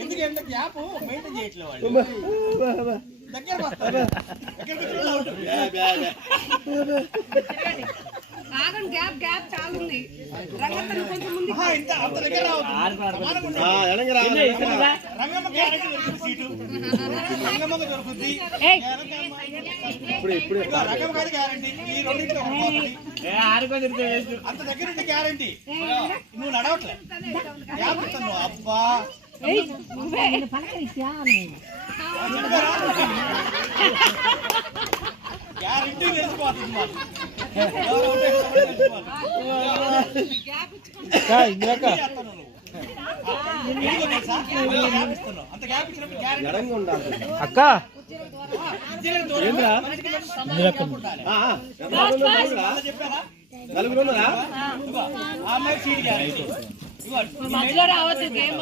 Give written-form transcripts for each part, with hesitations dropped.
ఎందుకంటే gap maintain చేయట్లేదు దగ్గర గ్యాప్ గ్యాప్ చాలా ఉంది. రంగమ్మ కొంచెం ముందు అంత దగ్గర రంగమ్మ దొరుకుతుంది. రంగమ్మ కాదు గ్యారంటీ. ఈ రెండింటిలో అంత దగ్గర ఉంటే గ్యారంటీ. నువ్వు నడవట్లే గ్యాప్ ఇస్తాను. అబ్బా గ్యారంటీ తెలిసిపోతుంది. అక్క నలుగురు మధ్యలో రావద్దు గేమ్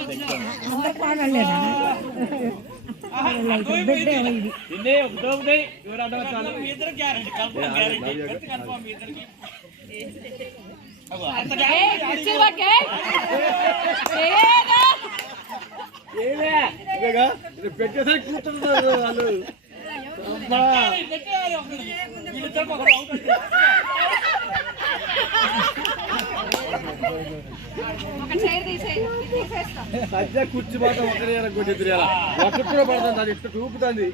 పెట్టేసరికి కూర్చుంటున్నారు వాళ్ళు. సజ్జ కుర్చీ మాత్రం ఒకటే కొట్టి ఒకటి కూడా పడుతుంది. అది ఇట్లా చూపుతుంది.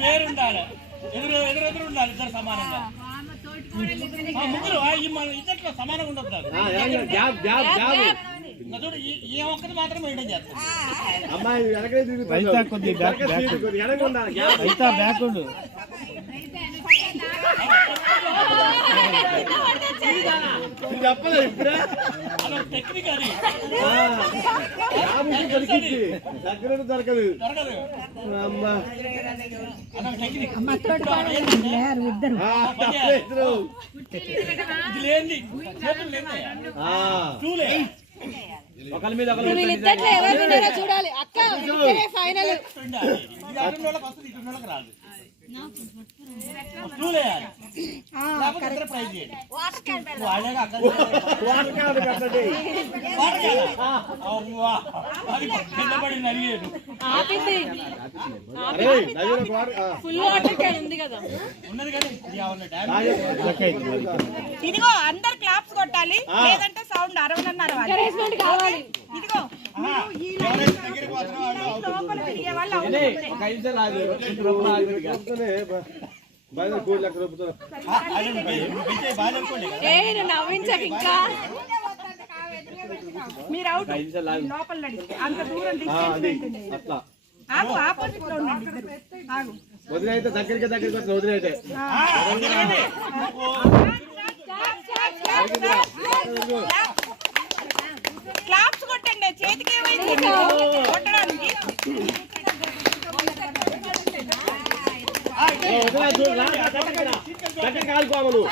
పేరు ఉండాలి. ఎదురెదురు ఉండాలి. ఇద్దరు సమానంగా. ముగ్గురు ఇద్దట్లో సమానంగా ఉండదు. ఏ ఒక్కటి మాత్రం మెయింటైన్ చేస్తాం. అమ్మాయి వెనకే చెప్పలే ఇప్పుడే టెక్నిక్ అది. దగ్గర దొరకదు. ఒకరి మీద చూడాలి అక్క ఫైనల్. రాదు. ఇదిగో అందరు క్లాప్స్ కొట్టాలి, లేదంటే సౌండ్ అరవనన్నారు. ఇదిగో లోపల తిరిగే వాళ్ళు నవ్వించక ఇంకా మీరు అవుట్ లోపల నడిస్తే అంత దూరం ఆపోజిట్ లో ఉండండి. వదిలైతే దగ్గరికి వదిలైతే క్లాప్స్ కొట్టండి. చేతికి ఏమైంది కొట్టడానికి? కాలుకోమలు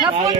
నా ఫోన్